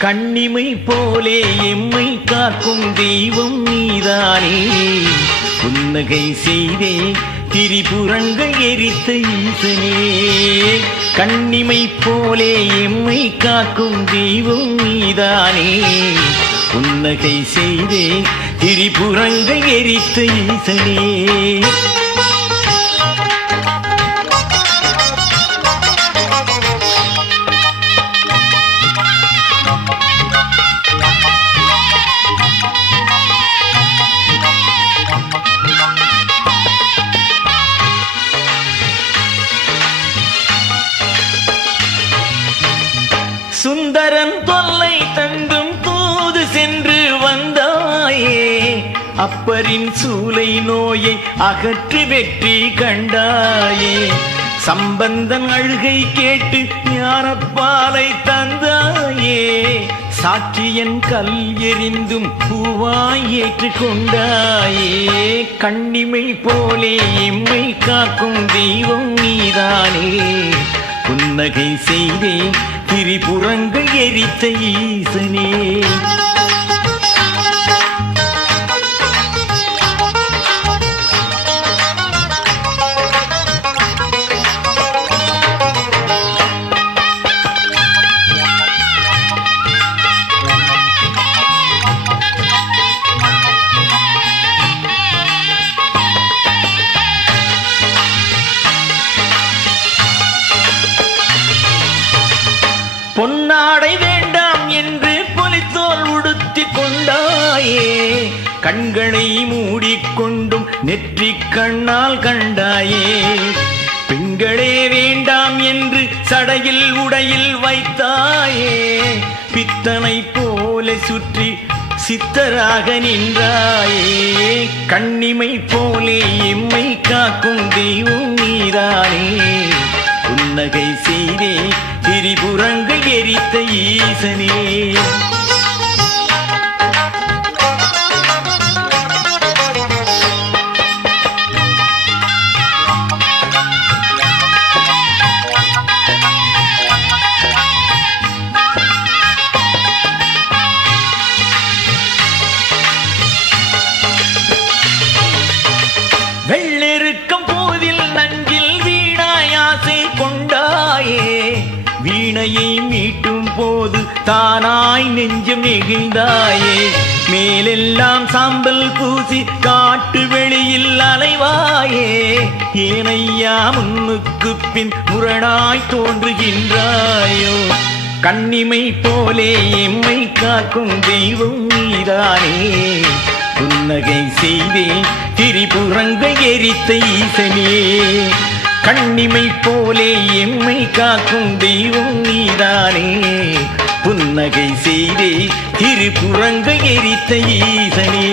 கண்ணிமை போலே எம்மை காக்கும் தெய்வம் நீதானே. புன்னகை செய்தே திரிபுரங்கள் எரித்த ஈசனே. கண்ணிமை போலே எம்மை காக்கும் தெய்வம் நீதானே. புன்னகை செய்தே திரிபுரங்கள் எரித்த ஈசனே. சுந்தரன் தொல்லை தங்கும் போது சென்று வந்தாயே. அப்பரின் சூலை நோயை அகற்றி வெற்றி கண்டாயே. சம்பந்தன் அழுகை கேட்டு ஞானப்பாலை தந்தாயே. சாட்சியன் கல் எறிந்தும் பூவாய் ஏற்றுக் கொண்டாயே. கண்ணிமை போலே எம்மை காக்கும் தெய்வம் நீதானே. புன்னகை செய்தேன் திரிபுரங்கள் எரித்த ஈசனே. கண்களை மூடிக்கொண்டும் நெற்றி கண்ணால் கண்டாயே. பெண்களே வேண்டாம் என்று சடையில் உடையில் வைத்தாயே. பித்தனை போல சுற்றி சித்தராக நின்றாயே. கண்ணிமை போலே எம்மை காக்கும் தெய்வம் நீரானே புன்னகை செய்தே திரிபுரங்கள் எரித்த ஈசனே. தானாய் நெஞ்சம் நெகிழ்ந்தாயே. மேலெல்லாம் சாம்பல் பூசி காட்டு வெளியில் அலைவாயே. ஏனையா முன்னுக்கு பின் முரணாய் தோன்றுகின்றாயோ. கண்ணிமை போலே எம்மை காக்கும் தெய்வம் நீதானே. புன்னகை செய்தே திரிபுரங்க எரித்த ஈசனே. கண்ணிமை போலே எம்மை காக்கும் தெய்வம் நீதானே. புன்னகை செய்தே திரிபுரங்கள் எரித்த ஈசனே.